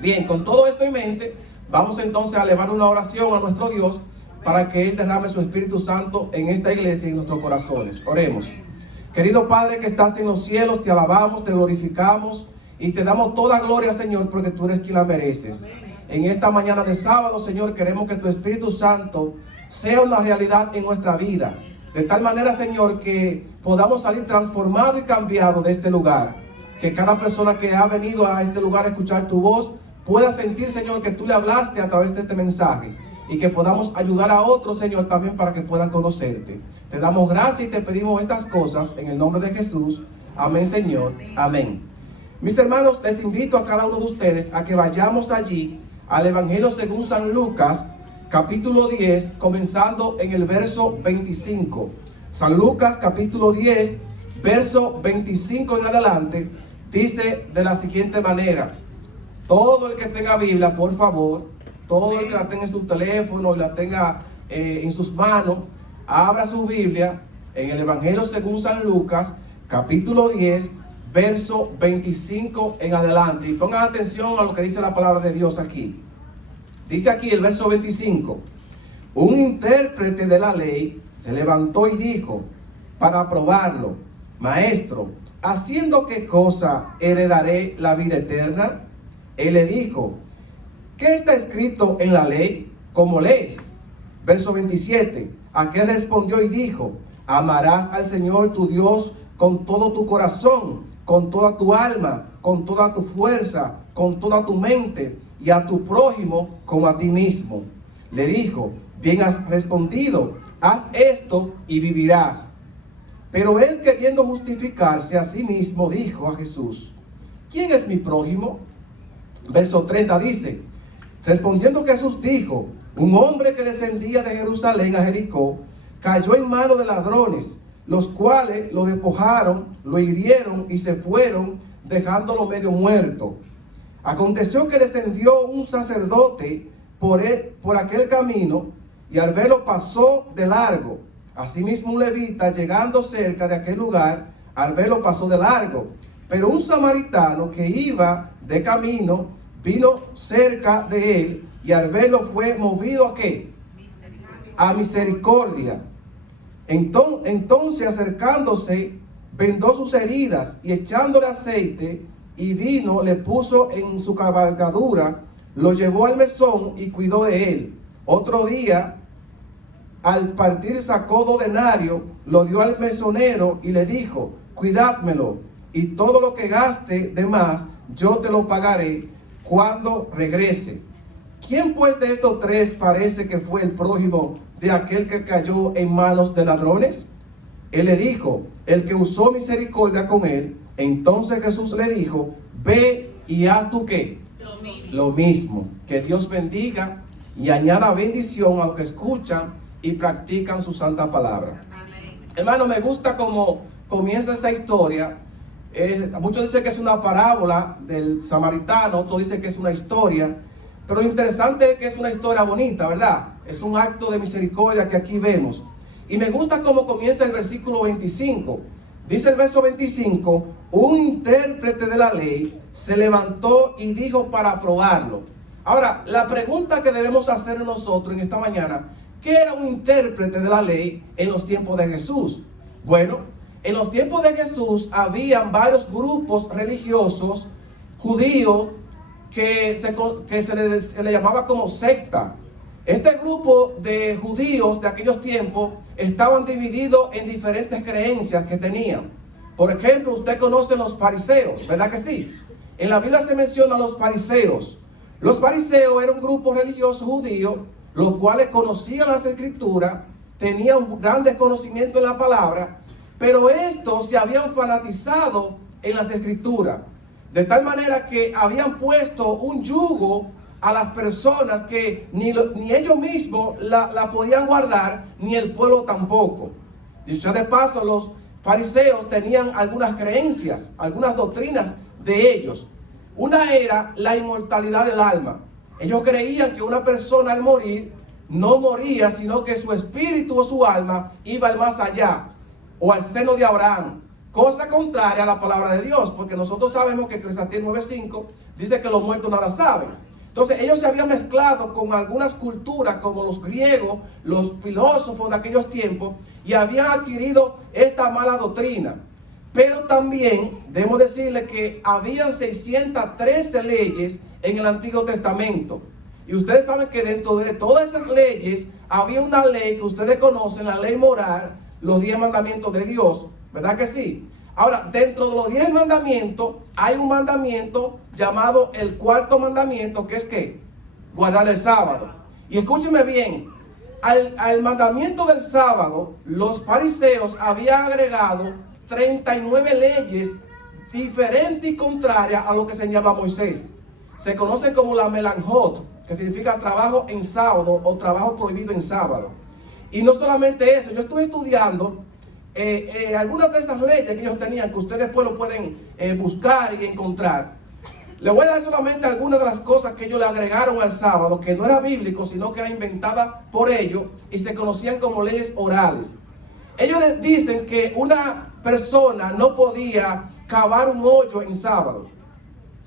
Bien, con todo esto en mente, vamos entonces a elevar una oración a nuestro Dios para que Él derrame su Espíritu Santo en esta iglesia y en nuestros corazones. Oremos. Querido Padre que estás en los cielos, te alabamos, te glorificamos y te damos toda gloria, Señor, porque tú eres quien la mereces. En esta mañana de sábado, Señor, queremos que tu Espíritu Santo sea una realidad en nuestra vida. De tal manera, Señor, que podamos salir transformados y cambiados de este lugar. Que cada persona que ha venido a este lugar a escuchar tu voz pueda sentir, Señor, que tú le hablaste a través de este mensaje. Y que podamos ayudar a otros, Señor, también para que puedan conocerte. Te damos gracias y te pedimos estas cosas en el nombre de Jesús. Amén, Señor. Amén. Mis hermanos, les invito a cada uno de ustedes a que vayamos allí al Evangelio según San Lucas, capítulo 10, comenzando en el verso 25. San Lucas, capítulo 10, verso 25 en adelante, dice de la siguiente manera. Todo el que tenga Biblia, por favor, todo el que la tenga en su teléfono y la tenga en sus manos, abra su Biblia en el Evangelio según San Lucas, capítulo 10, verso 25 en adelante. Y pongan atención a lo que dice la palabra de Dios aquí. Dice aquí el verso 25. Un intérprete de la ley se levantó y dijo, para probarlo: Maestro, ¿haciendo qué cosa heredaré la vida eterna? Él le dijo, ¿qué está escrito en la ley? ¿Cómo lees? Verso 27. Aquel respondió y dijo, amarás al Señor tu Dios con todo tu corazón, con toda tu alma, con toda tu fuerza, con toda tu mente, y a tu prójimo como a ti mismo. Le dijo, bien has respondido, haz esto y vivirás. Pero él, queriendo justificarse a sí mismo, dijo a Jesús, ¿quién es mi prójimo? Verso 30 dice, respondiendo Jesús dijo, un hombre que descendía de Jerusalén a Jericó cayó en manos de ladrones, los cuales lo despojaron, lo hirieron y se fueron, dejándolo medio muerto. Aconteció que descendió un sacerdote por aquel camino y al verlo pasó de largo. Asimismo un levita, llegando cerca de aquel lugar, al verlo pasó de largo. Pero un samaritano que iba de camino vino cerca de él y al verlo fue movido ¿a qué? A misericordia. Entonces acercándose, vendó sus heridas y echándole aceite y vino, le puso en su cabalgadura, lo llevó al mesón y cuidó de él. Otro día, al partir sacó 2 denarios, lo dio al mesonero y le dijo, cuidádmelo, y todo lo que gaste de más, yo te lo pagaré cuando regrese. ¿Quién pues de estos 3 parece que fue el prójimo de aquel que cayó en manos de ladrones? Él le dijo, el que usó misericordia con él. Entonces Jesús le dijo, ve y haz tú ¿qué? Lo mismo. Que Dios bendiga y añada bendición a los que escuchan y practican su santa palabra. Hermano, me gusta cómo comienza esta historia. Muchos dicen que es una parábola del samaritano, otros dicen que es una historia. Pero lo interesante es que es una historia bonita, ¿verdad? Es un acto de misericordia que aquí vemos. Y me gusta cómo comienza el versículo 25. Dice el verso 25, un intérprete de la ley se levantó y dijo para probarlo. Ahora, la pregunta que debemos hacer nosotros en esta mañana, ¿qué era un intérprete de la ley en los tiempos de Jesús? Bueno, en los tiempos de Jesús habían varios grupos religiosos judíos que se le llamaba como secta. Este grupo de judíos de aquellos tiempos estaban divididos en diferentes creencias que tenían. Por ejemplo, usted conoce los fariseos, ¿verdad que sí? En la Biblia se menciona a los fariseos. Los fariseos eran un grupo religioso judío, los cuales conocían las escrituras, tenían grandes conocimientos en la palabra, pero estos se habían fanatizado en las escrituras. De tal manera que habían puesto un yugo a las personas que ni ellos mismos la podían guardar, ni el pueblo tampoco. Dicho de paso, los fariseos tenían algunas creencias, algunas doctrinas de ellos. Una era la inmortalidad del alma. Ellos creían que una persona al morir no moría, sino que su espíritu o su alma iba al más allá, o al seno de Abraham, cosa contraria a la palabra de Dios, porque nosotros sabemos que Eclesiastés 9:5 dice que los muertos nada saben. Entonces ellos se habían mezclado con algunas culturas como los griegos, los filósofos de aquellos tiempos, y habían adquirido esta mala doctrina. Pero también debemos decirle que habían 613 leyes en el Antiguo Testamento. Y ustedes saben que dentro de todas esas leyes había una ley que ustedes conocen, la ley moral, los 10 mandamientos de Dios, ¿verdad que sí? Ahora, dentro de los 10 mandamientos hay un mandamiento llamado el cuarto mandamiento, que es ¿qué? Guardar el sábado. Y escúcheme bien, al mandamiento del sábado, los fariseos habían agregado 39 leyes diferentes y contrarias a lo que señalaba Moisés. Se conocen como la melanjot, que significa trabajo en sábado o trabajo prohibido en sábado. Y no solamente eso, yo estuve estudiando algunas de esas leyes que ellos tenían, que ustedes después lo pueden buscar y encontrar. Les voy a dar solamente algunas de las cosas que ellos le agregaron al sábado, que no era bíblico, sino que era inventada por ellos y se conocían como leyes orales. Ellos dicen que una persona no podía cavar un hoyo en sábado.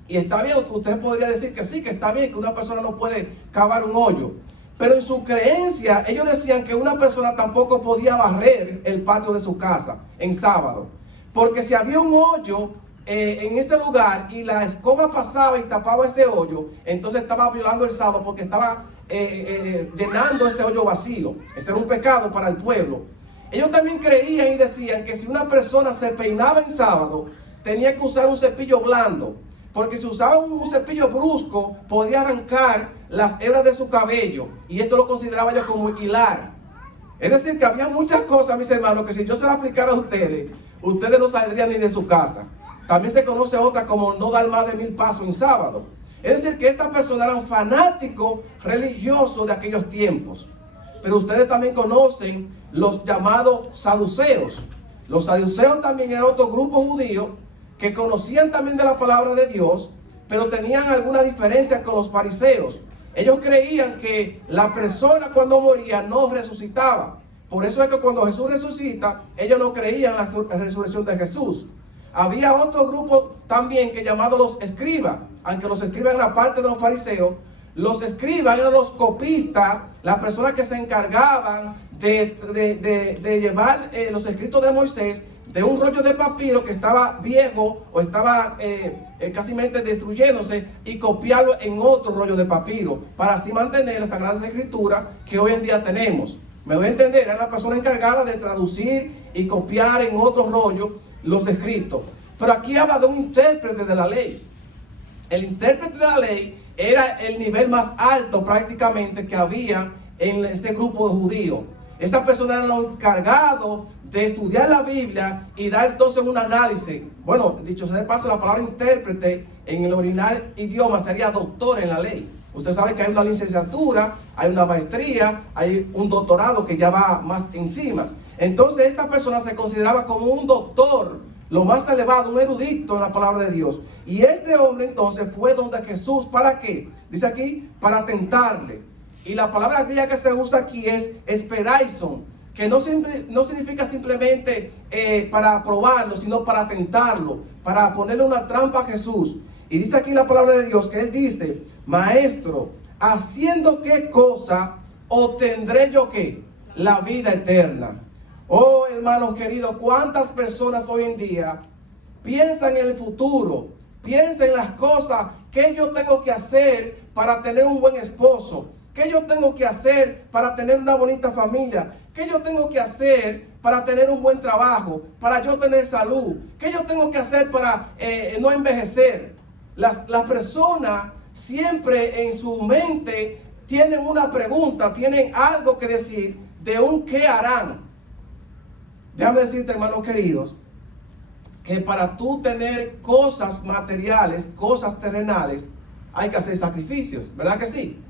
Y está bien, usted podría decir que sí, que está bien que una persona no puede cavar un hoyo. Pero en su creencia, ellos decían que una persona tampoco podía barrer el patio de su casa en sábado. Porque si había un hoyo en ese lugar y la escoba pasaba y tapaba ese hoyo, entonces estaba violando el sábado porque estaba llenando ese hoyo vacío. Ese era un pecado para el pueblo. Ellos también creían y decían que si una persona se peinaba en sábado, tenía que usar un cepillo blando. Porque si usaba un cepillo brusco, podía arrancar las hebras de su cabello. Y esto lo consideraba yo como hilar. Es decir, que había muchas cosas, mis hermanos, que si yo se las aplicara a ustedes, ustedes no saldrían ni de su casa. También se conoce otra como no dar más de 1000 pasos en sábado. Es decir, que estas personas eran fanáticos religiosos de aquellos tiempos. Pero ustedes también conocen los llamados saduceos. Los saduceos también eran otro grupo judío que conocían también de la palabra de Dios, pero tenían alguna diferencia con los fariseos. Ellos creían que la persona cuando moría no resucitaba. Por eso es que cuando Jesús resucita, ellos no creían en la resurrección de Jesús. Había otro grupo también que llamado los escribas, aunque los escribas eran parte de los fariseos. Los escribas eran los copistas, las personas que se encargaban de llevar los escritos de Moisés de un rollo de papiro que estaba viejo o estaba casi destruyéndose, y copiarlo en otro rollo de papiro para así mantener las Sagradas Escrituras que hoy en día tenemos. Me doy a entender, era la persona encargada de traducir y copiar en otro rollo los escritos. Pero aquí habla de un intérprete de la ley. El intérprete de la ley era el nivel más alto prácticamente que había en ese grupo de judíos. Esa persona era lo encargado de estudiar la Biblia y dar entonces un análisis. Bueno, dicho sea de paso, la palabra intérprete en el original idioma sería doctor en la ley. Usted sabe que hay una licenciatura, hay una maestría, hay un doctorado que ya va más encima. Entonces esta persona se consideraba como un doctor, lo más elevado, un erudito en la palabra de Dios. Y este hombre entonces fue donde Jesús, ¿para qué? Dice aquí, para tentarle. Y la palabra griega que se usa aquí es esperaison, que no significa simplemente para probarlo, sino para tentarlo, para ponerle una trampa a Jesús. Y dice aquí la palabra de Dios que él dice: Maestro, ¿haciendo qué cosa obtendré yo qué? La vida eterna. Oh, hermanos queridos, cuántas personas hoy en día piensan en el futuro, piensan en las cosas que yo tengo que hacer para tener un buen esposo, ¿qué yo tengo que hacer para tener una bonita familia? ¿Qué yo tengo que hacer para tener un buen trabajo? Para yo tener salud. ¿Qué yo tengo que hacer para no envejecer? Las personas siempre en su mente tienen una pregunta, tienen algo que decir de un qué harán. Déjame decirte, hermanos queridos, que para tú tener cosas materiales, cosas terrenales, hay que hacer sacrificios, ¿verdad que sí?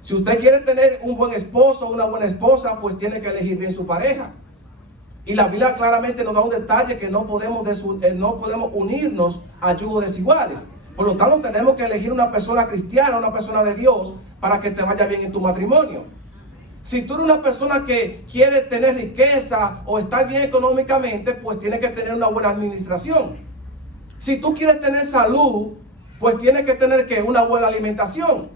Si usted quiere tener un buen esposo o una buena esposa, pues tiene que elegir bien su pareja. Y la Biblia claramente nos da un detalle que no podemos unirnos a yugos desiguales. Por lo tanto, tenemos que elegir una persona cristiana, una persona de Dios, para que te vaya bien en tu matrimonio. Si tú eres una persona que quiere tener riqueza o estar bien económicamente, pues tienes que tener una buena administración. Si tú quieres tener salud, pues tienes que tener una buena alimentación.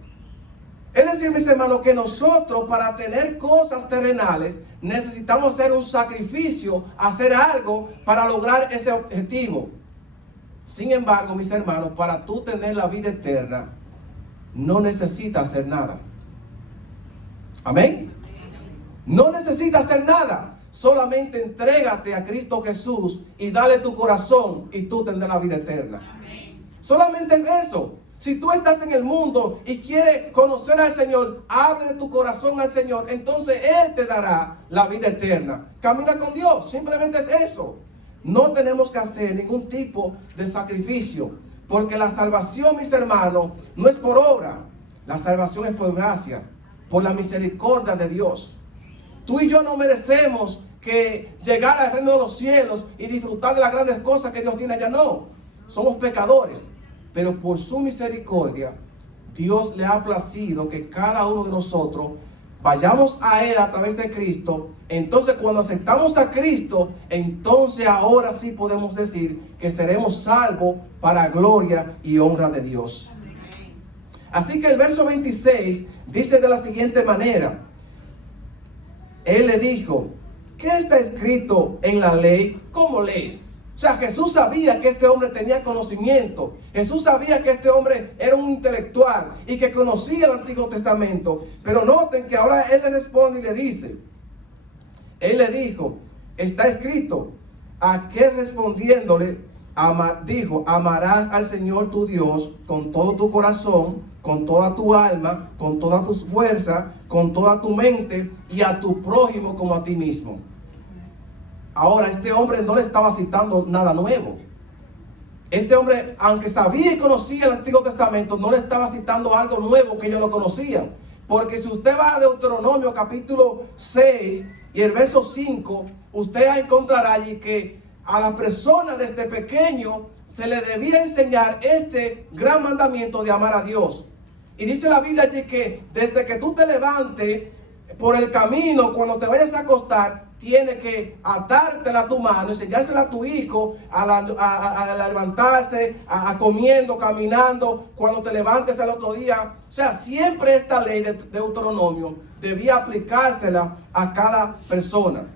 Es decir, mis hermanos, que nosotros para tener cosas terrenales necesitamos hacer un sacrificio, hacer algo para lograr ese objetivo. Sin embargo, mis hermanos, para tú tener la vida eterna, no necesitas hacer nada. Amén. No necesitas hacer nada. Solamente entrégate a Cristo Jesús y dale tu corazón y tú tendrás la vida eterna. Solamente es eso. Si tú estás en el mundo y quieres conocer al Señor, hable de tu corazón al Señor, entonces Él te dará la vida eterna. Camina con Dios, simplemente es eso. No tenemos que hacer ningún tipo de sacrificio, porque la salvación, mis hermanos, no es por obra. La salvación es por gracia, por la misericordia de Dios. Tú y yo no merecemos que llegar al reino de los cielos y disfrutar de las grandes cosas que Dios tiene allá, no. Somos pecadores. Pero por su misericordia, Dios le ha placido que cada uno de nosotros vayamos a Él a través de Cristo. Entonces, cuando aceptamos a Cristo, entonces ahora sí podemos decir que seremos salvos para gloria y honra de Dios. Así que el verso 26 dice de la siguiente manera. Él le dijo, ¿qué está escrito en la ley? ¿Cómo lees? O sea, Jesús sabía que este hombre tenía conocimiento. Jesús sabía que este hombre era un intelectual y que conocía el Antiguo Testamento. Pero noten que ahora él le responde y le dice, él le dijo, está escrito. ¿A qué respondiéndole? Dijo, amarás al Señor tu Dios con todo tu corazón, con toda tu alma, con toda tu fuerza, con toda tu mente y a tu prójimo como a ti mismo. Ahora, este hombre no le estaba citando nada nuevo. Este hombre, aunque sabía y conocía el Antiguo Testamento, no le estaba citando algo nuevo que ellos no conocían. Porque si usted va a Deuteronomio capítulo 6 y el verso 5, usted encontrará allí que a la persona desde pequeño se le debía enseñar este gran mandamiento de amar a Dios. Y dice la Biblia allí que desde que tú te levantes por el camino, cuando te vayas a acostar, tiene que atártela a tu mano, enseñársela a tu hijo a levantarse, a comiendo, caminando, cuando te levantes al otro día. O sea, siempre esta ley de Deuteronomio debía aplicársela a cada persona.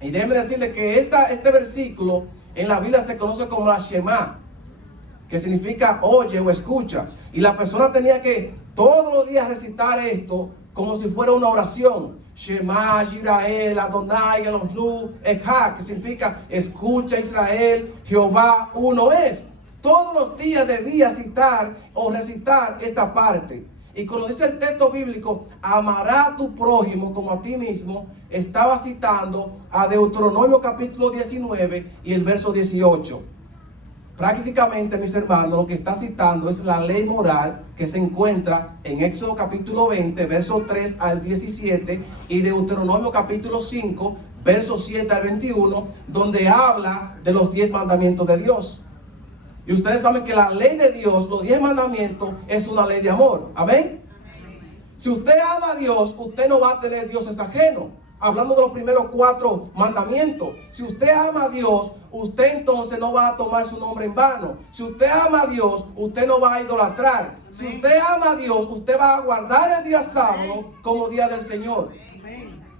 Y déjeme decirle que este versículo en la Biblia se conoce como la Shema, que significa oye o escucha. Y la persona tenía que todos los días recitar esto como si fuera una oración. Shema Yisrael, Adonai Elohnu Echad, que significa escucha Israel, Jehová uno es. Todos los días debía citar o recitar esta parte. Y cuando dice el texto bíblico, amará a tu prójimo como a ti mismo, estaba citando a Deuteronomio capítulo 19 y el verso 18. Prácticamente, mis hermanos, lo que está citando es la ley moral que se encuentra en Éxodo capítulo 20, versos 3 al 17, y Deuteronomio capítulo 5, versos 7 al 21, donde habla de los 10 mandamientos de Dios. Y ustedes saben que la ley de Dios, los 10 mandamientos, es una ley de amor. Amén. Si usted ama a Dios, usted no va a tener dioses ajenos. Hablando de los primeros 4 mandamientos. Si usted ama a Dios, usted entonces no va a tomar su nombre en vano. Si usted ama a Dios, usted no va a idolatrar. Si usted ama a Dios, usted va a guardar el día sábado como día del Señor.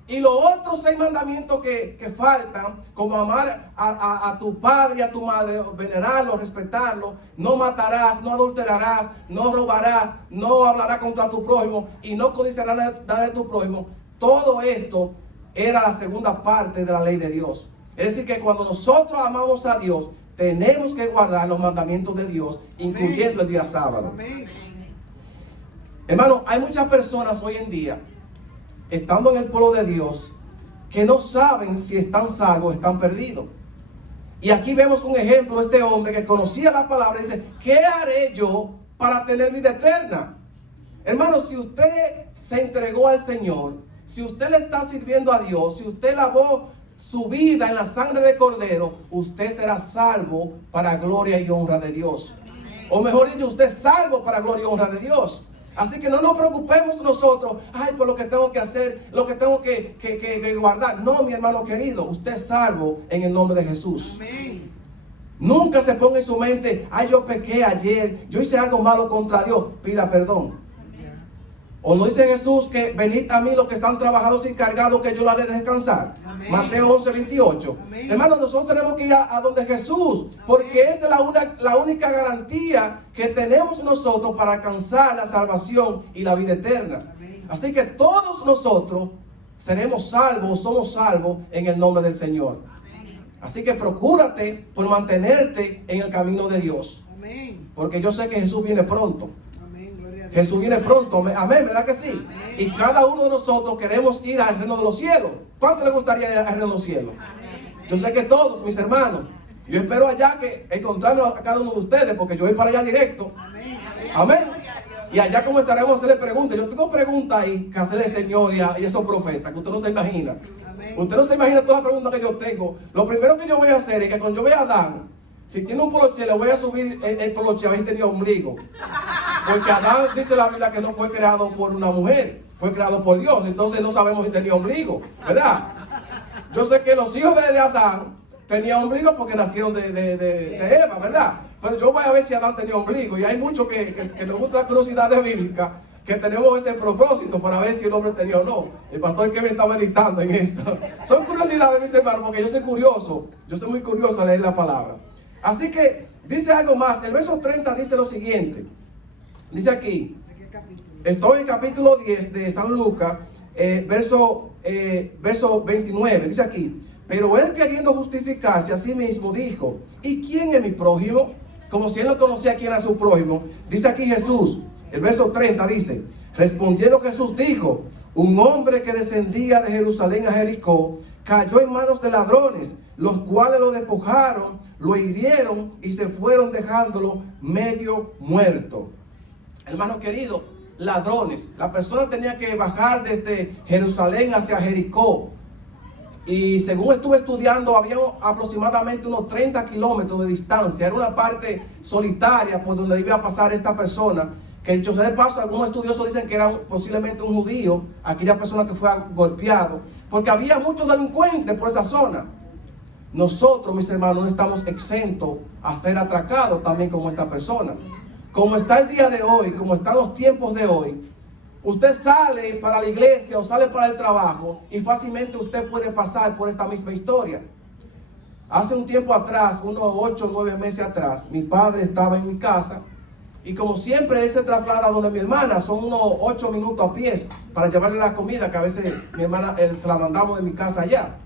Y los otros 6 mandamientos que faltan, como amar a tu padre y a tu madre, venerarlo, respetarlo, no matarás, no adulterarás, no robarás, no hablarás contra tu prójimo y no codiciarás nada de tu prójimo. Todo esto era la segunda parte de la ley de Dios. Es decir, que cuando nosotros amamos a Dios, tenemos que guardar los mandamientos de Dios, incluyendo el día sábado. Hermano, hay muchas personas hoy en día, estando en el pueblo de Dios, que no saben si están salvos o están perdidos. Y aquí vemos un ejemplo de este hombre que conocía la palabra y dice, ¿qué haré yo para tener vida eterna? Hermano, si usted se entregó al Señor, si usted le está sirviendo a Dios, si usted lavó su vida en la sangre de Cordero, usted será salvo para gloria y honra de Dios. O mejor dicho, usted es salvo para gloria y honra de Dios. Así que no nos preocupemos nosotros, ay, por lo que tengo que hacer, lo que tengo que guardar. No, mi hermano querido, usted es salvo en el nombre de Jesús. Amén. Nunca se ponga en su mente, ay, yo pequé ayer, yo hice algo malo contra Dios. Pida perdón. ¿O no dice Jesús que venid a mí los que están trabajados y cargados, que yo lo haré descansar? Amén. Mateo 11:28. Amén. Hermanos, nosotros tenemos que ir a donde Jesús, porque esa es la única garantía que tenemos nosotros para alcanzar la salvación y la vida eterna. Amén. Así que todos nosotros seremos salvos, somos salvos en el nombre del Señor. Amén. Así que procúrate por mantenerte en el camino de Dios, Amén. porque yo sé que Jesús viene pronto. Amén. Gloria a Dios. Jesús viene pronto, amén, ¿verdad que sí? Amén. Y cada uno de nosotros queremos ir al reino de los cielos. ¿Cuánto les gustaría ir al reino de los cielos? Amén. Yo sé que todos, mis hermanos. Yo espero allá que encontrarme a cada uno de ustedes, porque yo voy para allá directo. Amén. Amén. Y allá comenzaremos a hacerle preguntas. Yo tengo preguntas ahí que hacerle al Señor y a esos profetas, que usted no se imagina. Amén. Usted no se imagina todas las preguntas que yo tengo. Lo primero que yo voy a hacer es que cuando yo vea a Adán, si tiene un poloche, le voy a subir el poloche a ver si tenía ombligo. Porque Adán, dice la Biblia, que no fue creado por una mujer, fue creado por Dios. Entonces no sabemos si tenía ombligo, ¿verdad? Yo sé que los hijos de Adán tenían ombligo porque nacieron de Eva, ¿verdad? Pero yo voy a ver si Adán tenía ombligo. Y hay muchos que nos gusta la curiosidad bíblica, que tenemos ese propósito para ver si el hombre tenía o no. El pastor Kevin está meditando en eso. Son curiosidades, mis hermanos, porque yo soy curioso. Yo soy muy curioso a leer la palabra. Así que dice algo más. El verso 30 dice lo siguiente. Dice aquí, ¿De qué capítulo? estoy en capítulo 10 de San Lucas, verso 29. Dice aquí, pero él, queriendo justificarse a sí mismo, dijo, ¿y quién es mi prójimo? Como si él no conocía quién era su prójimo. Dice aquí Jesús, el verso 30 dice, respondiendo Jesús dijo, un hombre que descendía de Jerusalén a Jericó cayó en manos de ladrones, los cuales lo despojaron, lo hirieron y se fueron dejándolo medio muerto. Hermano querido, ladrones. La persona tenía que bajar desde Jerusalén hacia Jericó. Y según estuve estudiando, había aproximadamente unos 30 kilómetros de distancia. Era una parte solitaria por donde iba a pasar esta persona. Que dicho sea de paso, algunos estudiosos dicen que era posiblemente un judío, aquella persona que fue golpeado. Porque había muchos delincuentes por esa zona. Nosotros, mis hermanos, no estamos exentos a ser atracados también como esta persona. Como está el día de hoy, como están los tiempos de hoy, usted sale para la iglesia o sale para el trabajo y fácilmente usted puede pasar por esta misma historia. Hace un tiempo atrás, unos 8 o 9 meses atrás, mi padre estaba en mi casa y como siempre él se traslada donde mi hermana, son unos 8 minutos a pie para llevarle la comida que a veces mi hermana se la mandamos de mi casa allá.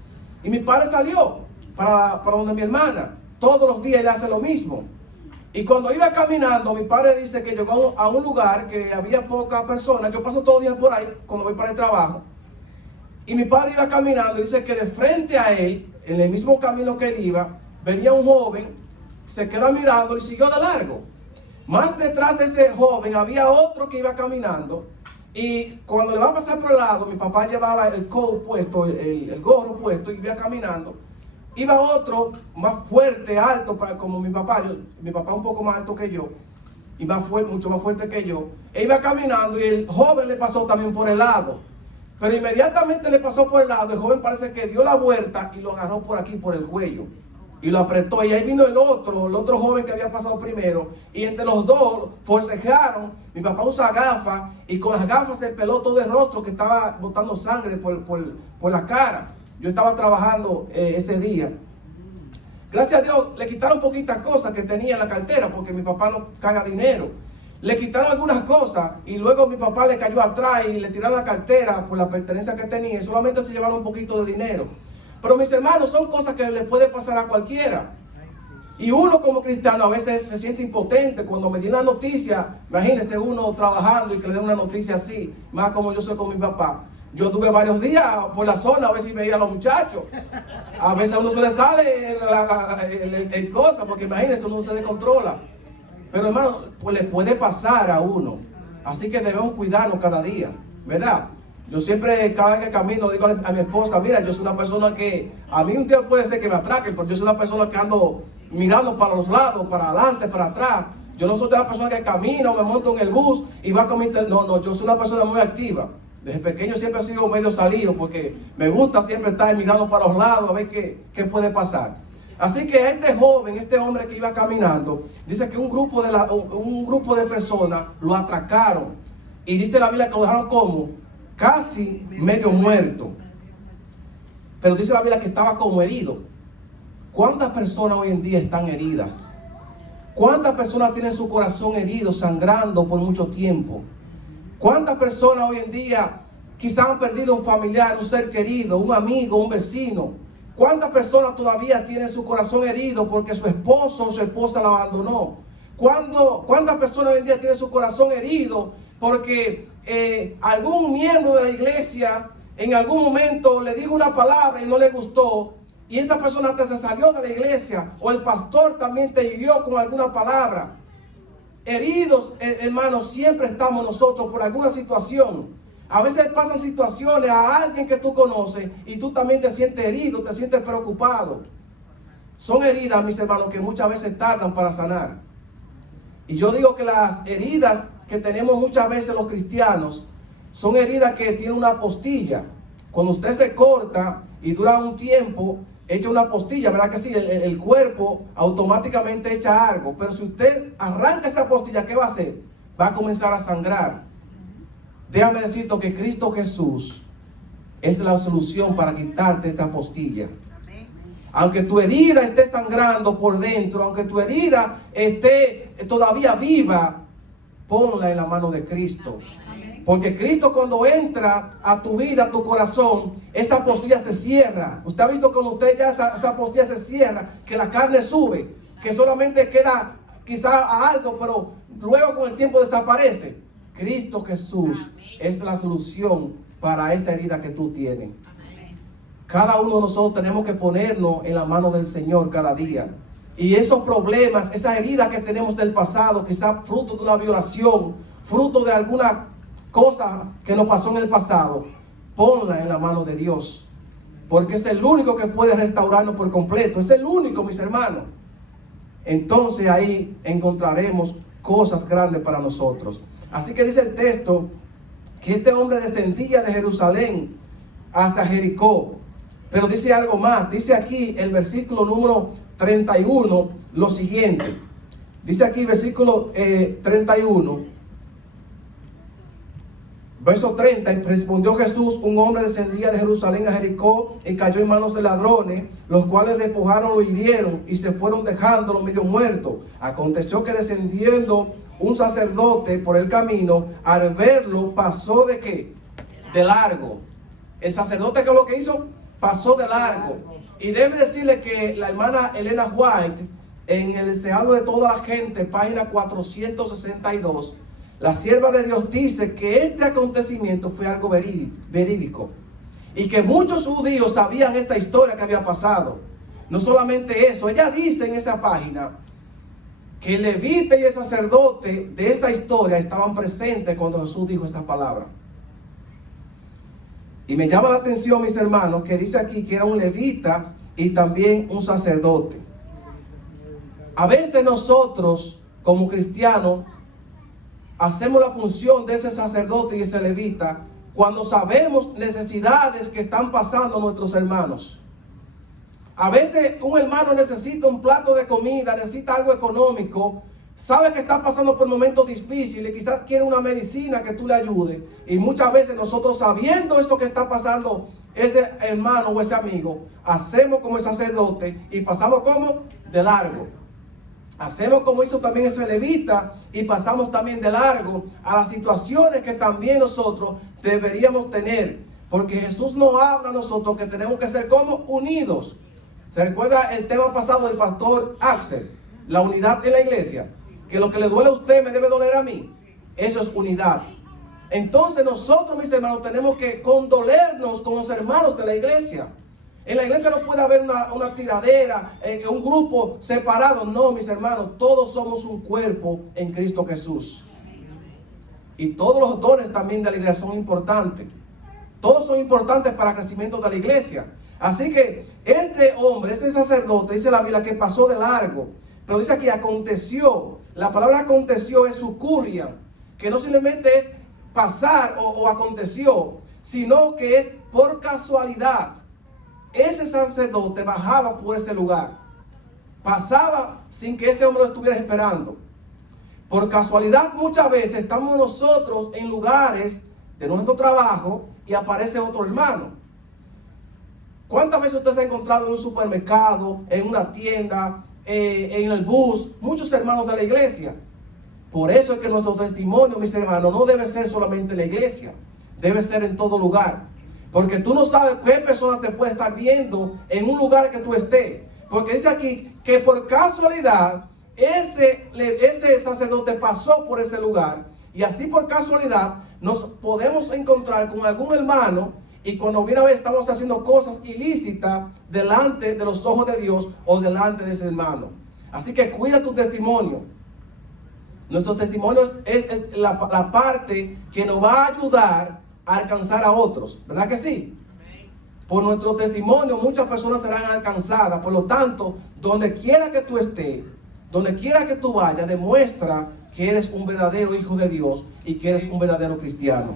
Y mi padre salió para donde mi hermana. Todos los días él hace lo mismo. Y cuando iba caminando, mi padre dice que llegó a un lugar que había pocas personas. Yo paso todos los días por ahí cuando voy para el trabajo. Y mi padre iba caminando y dice que de frente a él, en el mismo camino que él iba, venía un joven, se queda mirando y siguió de largo. Más detrás de ese joven había otro que iba caminando. Y cuando le va a pasar por el lado, mi papá llevaba el coat puesto, el gorro puesto y iba caminando. Iba otro más fuerte, alto, como mi papá. Mi papá un poco más alto que yo. Y mucho más fuerte que yo. E iba caminando y el joven le pasó también por el lado. Pero inmediatamente le pasó por el lado. El joven parece que dio la vuelta y lo agarró por aquí, por el cuello. Y lo apretó. Y ahí vino el otro joven que había pasado primero. Y entre los dos forcejearon. Mi papá usa gafas. Y con las gafas se peló todo el rostro, que estaba botando sangre por la cara. Yo estaba trabajando ese día. Gracias a Dios le quitaron poquitas cosas que tenía en la cartera, porque mi papá no caga dinero. Le quitaron algunas cosas y luego mi papá le cayó atrás y le tiraron la cartera por la pertenencia que tenía y solamente se llevaron un poquito de dinero. Pero mis hermanos, son cosas que le puede pasar a cualquiera. Y uno como cristiano a veces se siente impotente cuando me di la noticia. Imagínese uno trabajando y que le den una noticia así, más como yo soy con mi papá. Yo tuve varios días por la zona a ver si veía a los muchachos. A veces a uno se le sale el cosa, porque imagínense, uno se descontrola. Pero hermano, pues le puede pasar a uno. Así que debemos cuidarnos cada día, ¿verdad? Yo siempre, cada vez que camino, digo a mi esposa, mira, yo soy una persona que, a mí un día puede ser que me atraquen, pero yo soy una persona que ando mirando para los lados, para adelante, para atrás. Yo no soy de la persona que camina o me monto en el bus y va con mi no, yo soy una persona muy activa. Desde pequeño siempre he sido medio salido porque me gusta siempre estar mirando para los lados a ver qué puede pasar. Así que este joven, este hombre que iba caminando, dice que un grupo de personas lo atracaron. Y dice la Biblia que lo dejaron como casi medio muerto. Pero dice la Biblia que estaba como herido. ¿Cuántas personas hoy en día están heridas? ¿Cuántas personas tienen su corazón herido, sangrando por mucho tiempo? ¿Cuántas personas hoy en día quizás han perdido un familiar, un ser querido, un amigo, un vecino? ¿Cuántas personas todavía tienen su corazón herido porque su esposo o su esposa la abandonó? ¿Cuántas personas hoy en día tienen su corazón herido porque algún miembro de la iglesia en algún momento le dijo una palabra y no le gustó? Y esa persona hasta se salió de la iglesia, o el pastor también te hirió con alguna palabra. Heridos, hermanos, siempre estamos nosotros por alguna situación. A veces pasan situaciones a alguien que tú conoces y tú también te sientes herido, te sientes preocupado. Son heridas, mis hermanos, que muchas veces tardan para sanar. Y yo digo que las heridas que tenemos muchas veces los cristianos son heridas que tienen una postilla. Cuando usted se corta y dura un tiempo, echa una postilla, ¿verdad que sí? El cuerpo automáticamente echa algo. Pero si usted arranca esa postilla, ¿qué va a hacer? Va a comenzar a sangrar. Déjame decirte que Cristo Jesús es la solución para quitarte esta postilla. Aunque tu herida esté sangrando por dentro, aunque tu herida esté todavía viva, ponla en la mano de Cristo. Porque Cristo, cuando entra a tu vida, a tu corazón, esa postilla se cierra. Usted ha visto como usted ya esa postilla se cierra, que la carne sube, que solamente queda quizá a algo, pero luego con el tiempo desaparece. Cristo Jesús es la solución para esa herida que tú tienes. Cada uno de nosotros tenemos que ponernos en la mano del Señor cada día. Y esos problemas, esas heridas que tenemos del pasado, quizás fruto de una violación, fruto de alguna cosa que nos pasó en el pasado, ponla en la mano de Dios. Porque es el único que puede restaurarnos por completo. Es el único, mis hermanos. Entonces ahí encontraremos cosas grandes para nosotros. Así que dice el texto que este hombre descendía de Jerusalén hacia Jericó. Pero dice algo más. Dice aquí el versículo número 31 lo siguiente. Dice aquí versículo 31. Verso 30, respondió Jesús: un hombre descendía de Jerusalén a Jericó y cayó en manos de ladrones, los cuales despojaron, lo hirieron y se fueron dejándolo medio muerto. Aconteció que descendiendo un sacerdote por el camino, al verlo, pasó ¿de qué? De largo. El sacerdote, ¿qué es lo que hizo? Pasó de largo. Y debe decirle que la hermana Elena White, en el deseado de toda la gente, página 462, la sierva de Dios dice que este acontecimiento fue algo verídico y que muchos judíos sabían esta historia que había pasado. No solamente eso, ella dice en esa página que el levita y el sacerdote de esta historia estaban presentes cuando Jesús dijo esa palabra. Y me llama la atención, mis hermanos, que dice aquí que era un levita y también un sacerdote. A veces nosotros, como cristianos, hacemos la función de ese sacerdote y ese levita cuando sabemos necesidades que están pasando nuestros hermanos. A veces un hermano necesita un plato de comida, necesita algo económico, sabe que está pasando por momentos difíciles, quizás quiere una medicina que tú le ayudes. Y muchas veces nosotros, sabiendo esto que está pasando ese hermano o ese amigo, hacemos como el sacerdote y pasamos como de largo. Hacemos como hizo también ese levita y pasamos también de largo a las situaciones que también nosotros deberíamos tener. Porque Jesús nos habla a nosotros que tenemos que ser como unidos. ¿Se recuerda el tema pasado del pastor Axel? La unidad en la iglesia. Que lo que le duele a usted me debe doler a mí. Eso es unidad. Entonces nosotros, mis hermanos, tenemos que condolernos con los hermanos de la iglesia. En la iglesia no puede haber una tiradera, un grupo separado. No, mis hermanos, todos somos un cuerpo en Cristo Jesús. Y todos los dones también de la iglesia son importantes. Todos son importantes para el crecimiento de la iglesia. Así que este hombre, este sacerdote, dice la Biblia que pasó de largo. Pero dice aquí, aconteció. La palabra aconteció es ocurría, que no simplemente es pasar o aconteció, sino que es por casualidad. Ese sacerdote bajaba por ese lugar. Pasaba sin que ese hombre lo estuviera esperando. Por casualidad muchas veces estamos nosotros en lugares de nuestro trabajo y aparece otro hermano. ¿Cuántas veces usted se ha encontrado en un supermercado, en una tienda, en el bus, muchos hermanos de la iglesia? Por eso es que nuestro testimonio, mis hermanos, no debe ser solamente en la iglesia, debe ser en todo lugar. Porque tú no sabes qué persona te puede estar viendo en un lugar que tú estés. Porque dice aquí que por casualidad ese sacerdote pasó por ese lugar. Y así por casualidad nos podemos encontrar con algún hermano. Y cuando viene a ver estamos haciendo cosas ilícitas delante de los ojos de Dios o delante de ese hermano. Así que cuida tu testimonio. Nuestro testimonio es la parte que nos va a ayudar a alcanzar a otros. ¿Verdad que sí? Por nuestro testimonio muchas personas serán alcanzadas. Por lo tanto, donde quiera que tú estés, donde quiera que tú vayas, demuestra que eres un verdadero hijo de Dios y que eres un verdadero cristiano.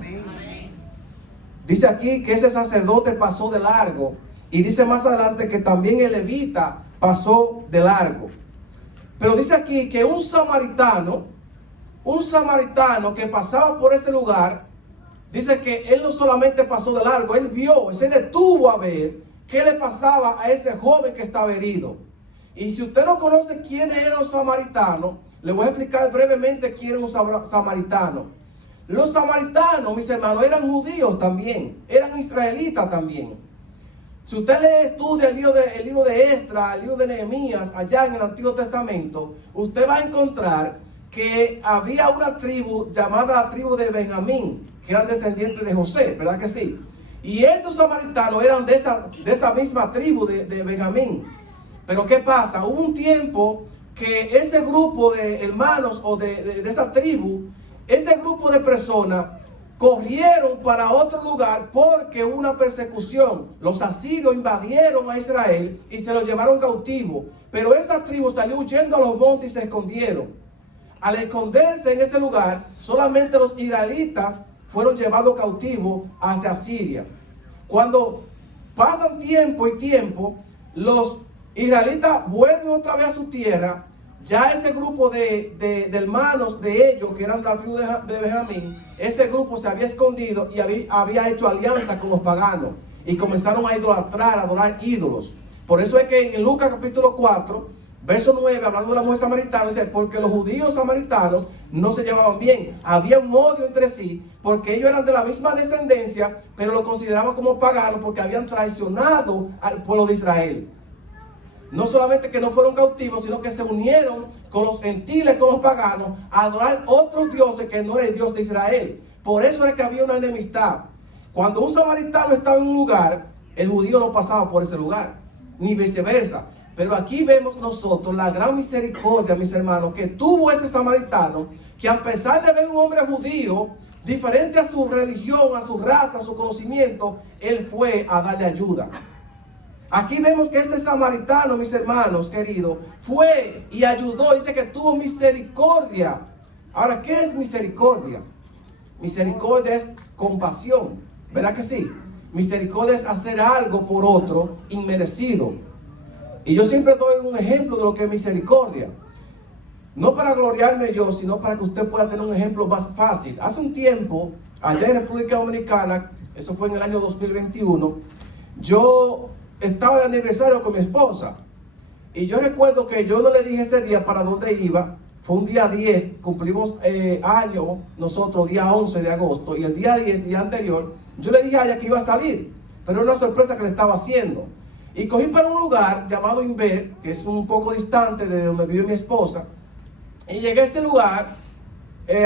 Dice aquí que ese sacerdote pasó de largo. Y dice más adelante que también el levita pasó de largo. Pero dice aquí que un samaritano que pasaba por ese lugar, dice que él no solamente pasó de largo, él vio, se detuvo a ver qué le pasaba a ese joven que estaba herido. Y si usted no conoce quiénes eran los samaritanos, le voy a explicar brevemente quién era un samaritano. Los samaritanos, mis hermanos, eran judíos también, eran israelitas también. Si usted estudia el libro de Esdras, el libro de Nehemías, allá en el Antiguo Testamento, usted va a encontrar que había una tribu llamada la tribu de Benjamín, que eran descendientes de José, ¿verdad que sí? Y estos samaritanos eran de esa misma tribu de Benjamín. Pero ¿qué pasa? Hubo un tiempo que este grupo de hermanos o de esa tribu, este grupo de personas corrieron para otro lugar porque hubo una persecución. Los asirios invadieron a Israel y se los llevaron cautivo. Pero esa tribu salió huyendo a los montes y se escondieron. Al esconderse en ese lugar, solamente los israelitas fueron llevados cautivos hacia Siria. Cuando pasan tiempo y tiempo, los israelitas vuelven otra vez a su tierra. Ya ese grupo de hermanos de ellos, que eran la tribu de Benjamín, ese grupo se había escondido y había hecho alianza con los paganos. Y comenzaron a idolatrar, a adorar ídolos. Por eso es que en Lucas capítulo 4, verso 9, hablando de la mujer samaritana, dice, porque los judíos samaritanos no se llevaban bien. Había un odio entre sí, porque ellos eran de la misma descendencia, pero lo consideraban como paganos porque habían traicionado al pueblo de Israel. No solamente que no fueron cautivos, sino que se unieron con los gentiles, con los paganos, a adorar otros dioses que no era el Dios de Israel. Por eso es que había una enemistad. Cuando un samaritano estaba en un lugar, el judío no pasaba por ese lugar, ni viceversa. Pero aquí vemos nosotros la gran misericordia, mis hermanos, que tuvo este samaritano, que a pesar de ver un hombre judío, diferente a su religión, a su raza, a su conocimiento, él fue a darle ayuda. Aquí vemos que este samaritano, mis hermanos queridos, fue y ayudó, dice que tuvo misericordia. Ahora, ¿qué es misericordia? Misericordia es compasión, ¿verdad que sí? Misericordia es hacer algo por otro inmerecido. Y yo siempre doy un ejemplo de lo que es misericordia. No para gloriarme yo, sino para que usted pueda tener un ejemplo más fácil. Hace un tiempo, allá en República Dominicana, eso fue en el año 2021, yo estaba de aniversario con mi esposa. Y yo recuerdo que yo no le dije ese día para dónde iba. Fue un día 10, cumplimos año nosotros, día 11 de agosto. Y el día 10, día anterior, yo le dije a ella que iba a salir. Pero era una sorpresa que le estaba haciendo. Y cogí para un lugar llamado Inver, que es un poco distante de donde vive mi esposa. Y llegué a ese lugar,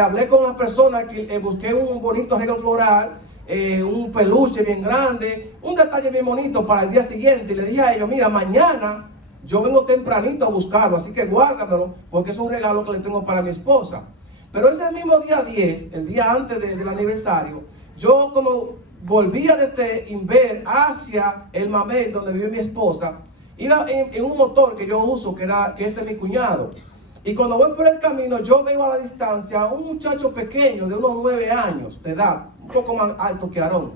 hablé con las personas, que busqué un bonito arreglo floral, un peluche bien grande, un detalle bien bonito para el día siguiente. Y le dije a ellos, mira, mañana yo vengo tempranito a buscarlo, así que guárdamelo, porque es un regalo que le tengo para mi esposa. Pero ese mismo día 10, el día antes del aniversario, yo como volvía desde Inver hacia el Mamey, donde vive mi esposa, Iba en un motor que yo uso, que es de mi cuñado. Y cuando voy por el camino, yo veo a la distancia a un muchacho pequeño de unos 9 años de edad, un poco más alto que Aarón.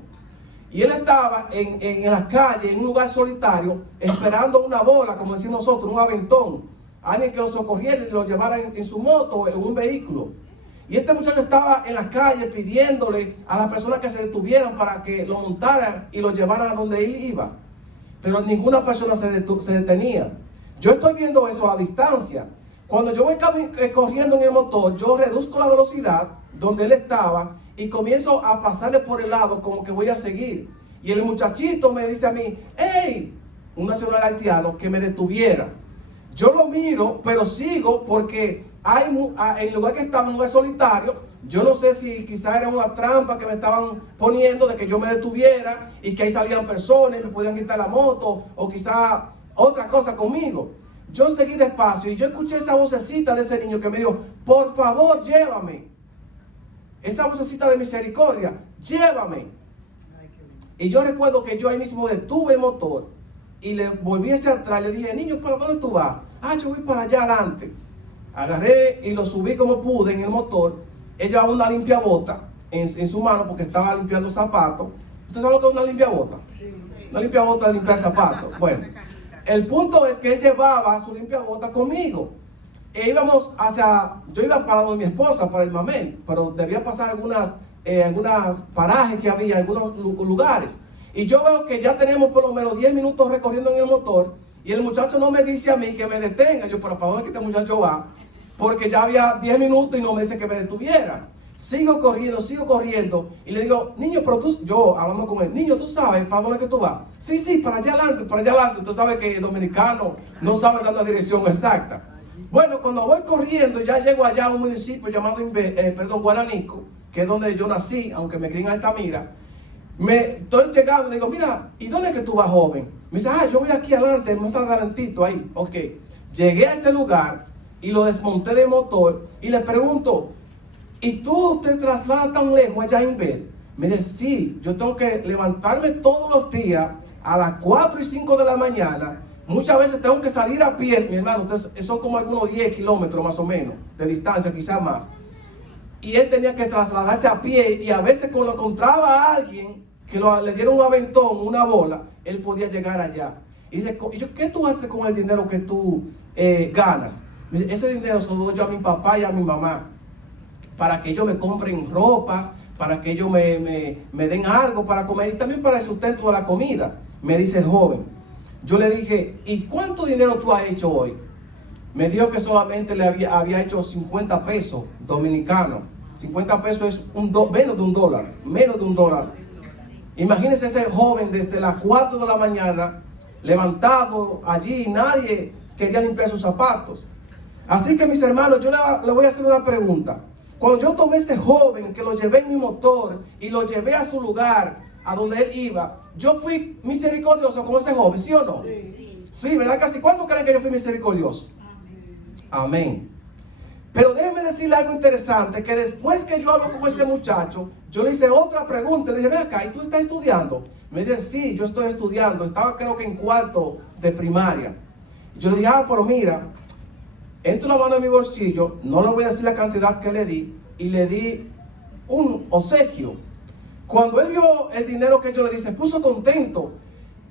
Y él estaba en la calle, en un lugar solitario, esperando una bola, como decimos nosotros, un aventón. Alguien que lo socorriera y lo llevara en su moto o en un vehículo. Y este muchacho estaba en la calle pidiéndole a las personas que se detuvieran para que lo montaran y lo llevaran a donde él iba. Pero ninguna persona se detenía. Yo estoy viendo eso a distancia. Cuando yo voy corriendo en el motor, yo reduzco la velocidad donde él estaba y comienzo a pasarle por el lado como que voy a seguir. Y el muchachito me dice a mí, ¡hey! Un nacional haitiano, que me detuviera. Yo lo miro, pero sigo porque en el lugar que estaba, en un lugar solitario. Yo no sé si quizá era una trampa que me estaban poniendo de que yo me detuviera y que ahí salían personas y me podían quitar la moto, o quizá otra cosa conmigo. Yo seguí despacio y yo escuché esa vocecita de ese niño que me dijo, por favor, llévame. Esa vocecita de misericordia, llévame. Y yo recuerdo que yo ahí mismo detuve el motor y le volví hacia atrás. Le dije, niño, ¿para dónde tú vas? Yo voy para allá adelante. Agarré y lo subí como pude en el motor. Él llevaba una limpiabota en su mano porque estaba limpiando zapatos. ¿Usted sabe lo que es una limpiabota? Sí. Una limpiabota de limpiar zapatos. Bueno, el punto es que él llevaba su limpiabota conmigo. E íbamos yo iba para donde mi esposa, para el mamén, pero debía pasar algunas parajes que había, algunos lugares. Y yo veo que ya tenemos por lo menos 10 minutos recorriendo en el motor. Y el muchacho no me dice a mí que me detenga. Yo, pero ¿para dónde es que este muchacho va? Porque ya había 10 minutos y no me dice que me detuviera. Sigo corriendo. Y le digo, niño, pero yo hablando con él, niño, ¿tú sabes para dónde es que tú vas? Sí, para allá adelante. Tú sabes que el dominicano no sabe dar la dirección exacta. Bueno, cuando voy corriendo, ya llego allá a un municipio llamado Guaranico, que es donde yo nací, aunque me crié en Altamira. Estoy llegando y le digo, mira, ¿y dónde es que tú vas, joven? Me dice, yo voy aquí adelante, más adelantito ahí. Ok, llegué a ese lugar y lo desmonté del motor y le pregunto, ¿y tú te trasladas tan lejos allá en Inver? Me dice, sí, yo tengo que levantarme todos los días a las 4 y 5 de la mañana. Muchas veces tengo que salir a pie, mi hermano, entonces son como algunos 10 kilómetros más o menos de distancia, quizás más. Y él tenía que trasladarse a pie y a veces cuando encontraba a alguien que le diera un aventón, una bola, él podía llegar allá. Y dice, ¿qué tú haces con el dinero que tú ganas? Ese dinero se lo doy yo a mi papá y a mi mamá para que ellos me compren ropas, para que ellos me den algo para comer y también para el sustento de la comida, me dice el joven. Yo le dije, ¿y cuánto dinero tú has hecho hoy? Me dijo que solamente le había hecho 50 pesos dominicanos. 50 pesos es menos de un dólar. Imagínense ese joven desde las 4 de la mañana levantado allí y nadie quería limpiar sus zapatos. Así que mis hermanos, yo le voy a hacer una pregunta. Cuando yo tomé ese joven que lo llevé en mi motor y lo llevé a su lugar, a donde él iba, yo fui misericordioso con ese joven, ¿sí o no? Sí, ¿verdad? Casi. ¿Cuándo creen que yo fui misericordioso? Amén. Pero déjenme decirle algo interesante, que después que yo hablo con ese muchacho, yo le hice otra pregunta, le dije, ven acá, ¿y tú estás estudiando? Me dice, sí, yo estoy estudiando, estaba creo que en cuarto de primaria. Yo le dije, pero mira, entro la mano en mi bolsillo, no le voy a decir la cantidad que le di, y le di un obsequio. Cuando él vio el dinero que yo le di, se puso contento.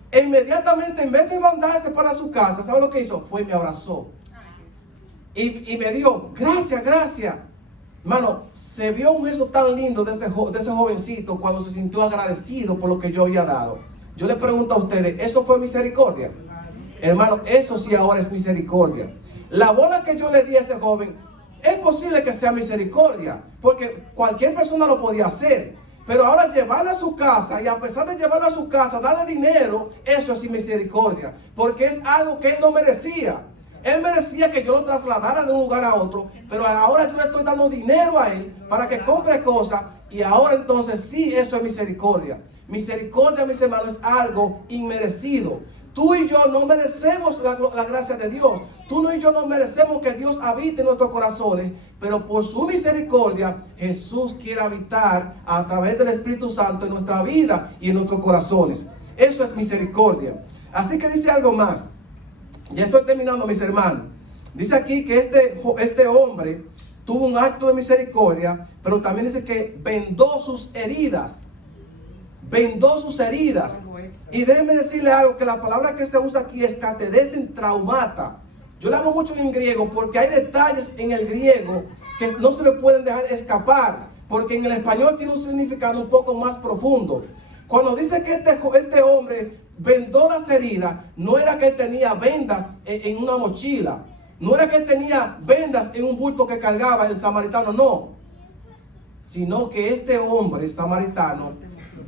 E inmediatamente, en vez de mandarse para su casa, ¿sabe lo que hizo? Fue y me abrazó. Y me dijo, gracias. Hermano, se vio un gesto tan lindo de ese jovencito cuando se sintió agradecido por lo que yo había dado. Yo le pregunto a ustedes, ¿eso fue misericordia? Hermano, eso sí ahora es misericordia. La bola que yo le di a ese joven, es posible que sea misericordia, porque cualquier persona lo podía hacer. Pero ahora llevarlo a su casa, y a pesar de llevarlo a su casa, darle dinero, eso es misericordia, porque es algo que él no merecía. Él merecía que yo lo trasladara de un lugar a otro, pero ahora yo le estoy dando dinero a él para que compre cosas, y ahora entonces sí, eso es misericordia. Misericordia, mis hermanos, es algo inmerecido. Tú y yo no merecemos la gracia de Dios. Tú y yo no merecemos que Dios habite en nuestros corazones, pero por su misericordia Jesús quiere habitar a través del Espíritu Santo en nuestra vida y en nuestros corazones. Eso es misericordia. Así que dice algo más. Ya estoy terminando, mis hermanos. Dice aquí que este hombre tuvo un acto de misericordia, pero también dice que vendó sus heridas. Vendó sus heridas. Y déjenme decirle algo, que la palabra que se usa aquí es katedesen traumata. Yo le hablo mucho en griego porque hay detalles en el griego que no se me pueden dejar escapar, porque en el español tiene un significado un poco más profundo. Cuando dice que este hombre vendó las heridas, no era que él tenía vendas en una mochila, no era que él tenía vendas en un bulto que cargaba el samaritano, no, sino que este hombre samaritano,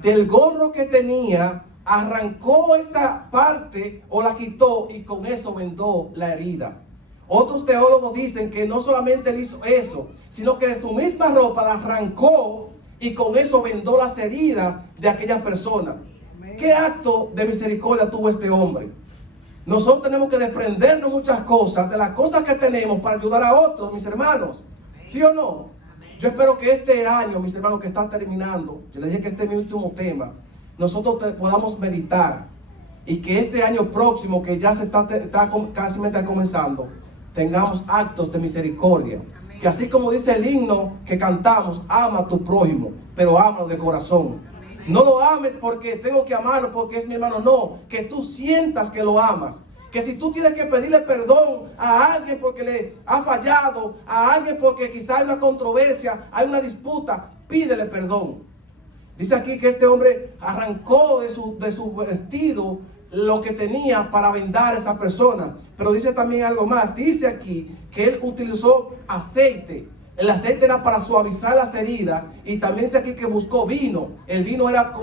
del gorro que tenía, arrancó esa parte o la quitó y con eso vendó la herida. Otros teólogos dicen que no solamente él hizo eso, sino que de su misma ropa la arrancó y con eso vendó las heridas de aquella persona. ¿Qué acto de misericordia tuvo este hombre? Nosotros tenemos que desprendernos muchas cosas, de las cosas que tenemos, para ayudar a otros, mis hermanos. ¿Sí o no? Yo espero que este año, mis hermanos, que están terminando, yo les dije que este es mi último tema, nosotros podamos meditar, y que este año próximo, que ya se está casi comenzando, tengamos actos de misericordia. Que así como dice el himno que cantamos, ama a tu prójimo, pero ámalo de corazón. No lo ames porque tengo que amarlo porque es mi hermano, no, que tú sientas que lo amas. Que si tú tienes que pedirle perdón a alguien porque le ha fallado, a alguien porque quizá hay una controversia, hay una disputa, pídele perdón. Dice aquí que este hombre arrancó de su vestido lo que tenía para vendar a esa persona. Pero dice también algo más. Dice aquí que él utilizó aceite. El aceite era para suavizar las heridas. Y también dice aquí que buscó vino. El vino era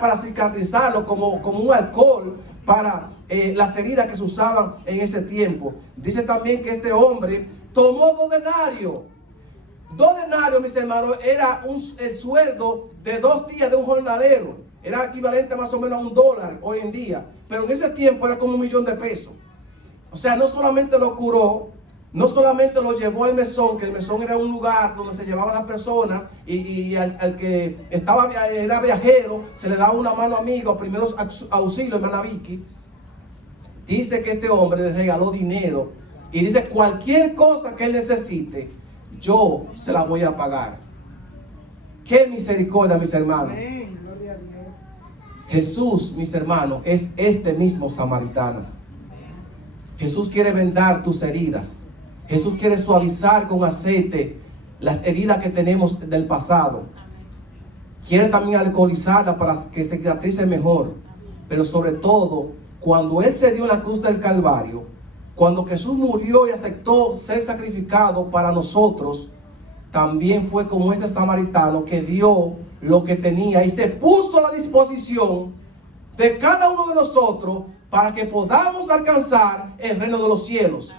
para cicatrizarlo, como un alcohol para las heridas que se usaban en ese tiempo. Dice también que este hombre tomó 2 denarios. 2 denarios, mis hermanos, era el sueldo de 2 días de un jornalero. Era equivalente más o menos a $1 hoy en día. Pero en ese tiempo era como $1.000.000. O sea, no solamente lo curó, no solamente lo llevó al mesón, que el mesón era un lugar donde se llevaban las personas, y al que era viajero, se le daba una mano amiga, primeros auxilios, hermana Vicky. Dice que este hombre le regaló dinero, y dice, cualquier cosa que él necesite, yo se la voy a pagar. ¡Qué misericordia, mis hermanos! Amén. Gloria a Dios. Jesús, mis hermanos, es este mismo samaritano. Jesús quiere vendar tus heridas. Jesús quiere suavizar con aceite las heridas que tenemos del pasado. Quiere también alcoholizarlas para que se cicatrice mejor. Pero sobre todo, cuando Él se dio en la cruz del Calvario, cuando Jesús murió y aceptó ser sacrificado para nosotros, también fue como este samaritano que dio lo que tenía y se puso a la disposición de cada uno de nosotros para que podamos alcanzar el reino de los cielos.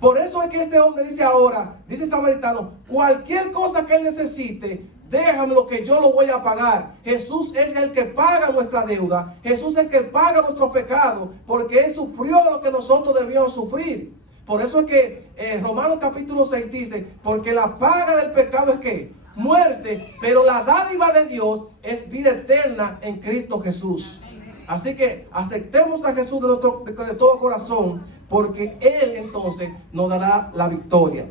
Por eso es que este hombre dice ahora, dice el samaritano, cualquier cosa que él necesite, déjamelo que yo lo voy a pagar. Jesús es el que paga nuestra deuda. Jesús es el que paga nuestros pecados, porque Él sufrió lo que nosotros debíamos sufrir. Por eso es que Romanos capítulo 6 dice, porque la paga del pecado es ¿qué? Muerte, pero la dádiva de Dios es vida eterna en Cristo Jesús. Así que aceptemos a Jesús de todo corazón, porque Él entonces nos dará la victoria.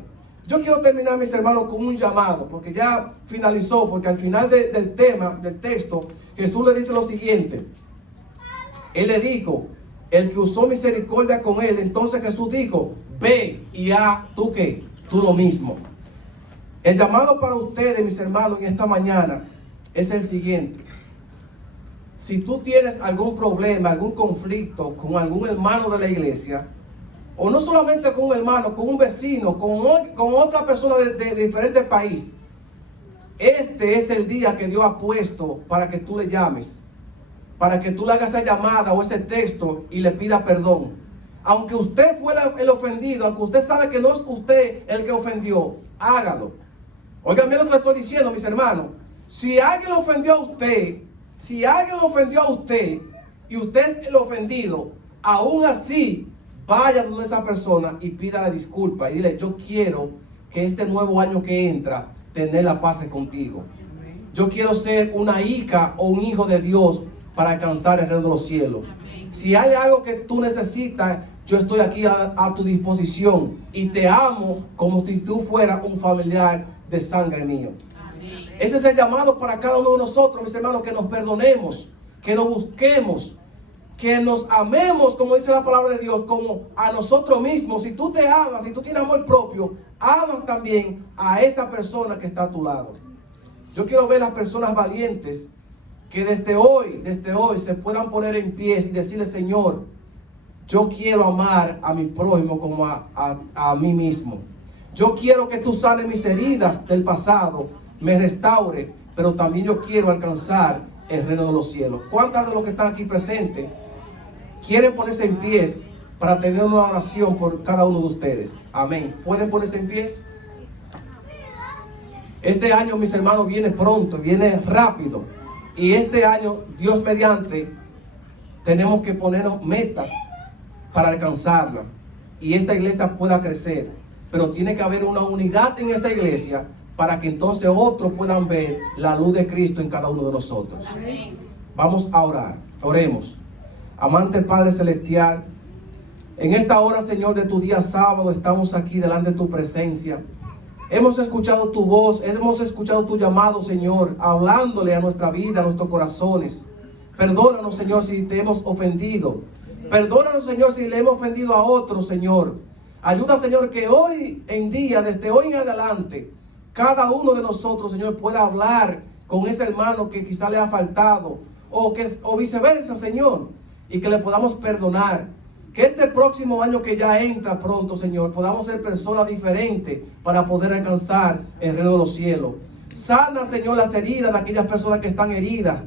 Yo quiero terminar, mis hermanos, con un llamado, porque ya finalizó, porque al final del tema, del texto, Jesús le dice lo siguiente. Él le dijo, el que usó misericordia con él, entonces Jesús dijo, ve y haz tú ¿qué? Tú lo mismo. El llamado para ustedes, mis hermanos, en esta mañana es el siguiente. Si tú tienes algún problema, algún conflicto con algún hermano de la iglesia, o no solamente con un hermano, con un vecino, con otra persona de diferente país, este es el día que Dios ha puesto para que tú le llames, para que tú le hagas esa llamada o ese texto y le pida perdón. Aunque usted fue el ofendido, aunque usted sabe que no es usted el que ofendió, hágalo. Oigan bien lo que le estoy diciendo, mis hermanos. Si alguien lo ofendió a usted, y usted es el ofendido, aún así, vaya donde esa persona y pídale disculpas y dile, yo quiero que este nuevo año que entra, tener la paz contigo. Yo quiero ser una hija o un hijo de Dios para alcanzar el reino de los cielos. Si hay algo que tú necesitas yo estoy aquí a tu disposición y te amo como si tú fueras un familiar de sangre mío. Amén. Ese es el llamado para cada uno de nosotros, mis hermanos, que nos perdonemos, que nos busquemos, que nos amemos, como dice la palabra de Dios, como a nosotros mismos. Si tú te amas, si tú tienes amor propio, amas también a esa persona que está a tu lado. Yo quiero ver las personas valientes que desde hoy se puedan poner en pie y decirle: Señor, yo quiero amar a mi prójimo como a mí mismo. Yo quiero que tú sanes mis heridas del pasado, me restaure, pero también yo quiero alcanzar el reino de los cielos. ¿Cuántas de los que están aquí presentes quieren ponerse en pie para tener una oración por cada uno de ustedes? Amén. ¿Pueden ponerse en pie? Este año, mis hermanos, viene pronto, viene rápido. Y este año, Dios mediante, tenemos que ponernos metas para alcanzarla. Y esta iglesia pueda crecer. Pero tiene que haber una unidad en esta iglesia para que entonces otros puedan ver la luz de Cristo en cada uno de nosotros. Vamos a orar. Oremos. Amante Padre Celestial, en esta hora, Señor, de tu día sábado, estamos aquí delante de tu presencia. Hemos escuchado tu voz, hemos escuchado tu llamado, Señor, hablándole a nuestra vida, a nuestros corazones. Perdónanos, Señor, si te hemos ofendido. Perdónanos, Señor, si le hemos ofendido a otros, Señor. Ayuda, Señor, que hoy en día, desde hoy en adelante, cada uno de nosotros, Señor, pueda hablar con ese hermano que quizá le ha faltado, o viceversa, Señor, y que le podamos perdonar. Que este próximo año que ya entra pronto, Señor, podamos ser personas diferentes para poder alcanzar el reino de los cielos. Sana, Señor, las heridas de aquellas personas que están heridas.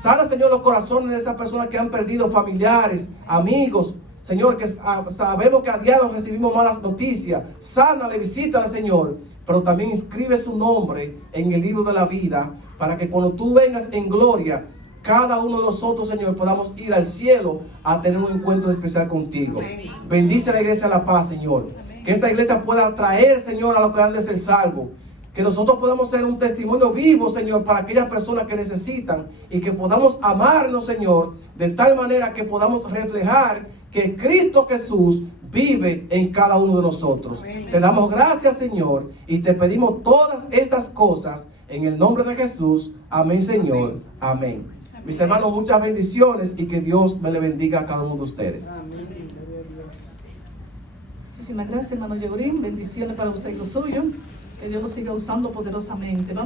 Sana, Señor, los corazones de esas personas que han perdido familiares, amigos. Señor, que sabemos que a diario recibimos malas noticias. Sánale, visítale, Señor. Pero también inscribe su nombre en el libro de la vida, para que cuando tú vengas en gloria, cada uno de nosotros, Señor, podamos ir al cielo a tener un encuentro especial contigo. Bendice a la iglesia de La Paz, Señor. Que esta iglesia pueda traer, Señor, a los que han de ser salvos. Que nosotros podamos ser un testimonio vivo, Señor, para aquellas personas que necesitan. Y que podamos amarnos, Señor, de tal manera que podamos reflejar que Cristo Jesús vive en cada uno de nosotros. Te damos gracias, Señor, y te pedimos todas estas cosas en el nombre de Jesús. Amén, Señor. Amén. Mis hermanos, muchas bendiciones y que Dios me le bendiga a cada uno de ustedes. Muchísimas gracias, hermano Yegorín. Bendiciones para usted y lo suyo. Que Dios lo siga usando poderosamente.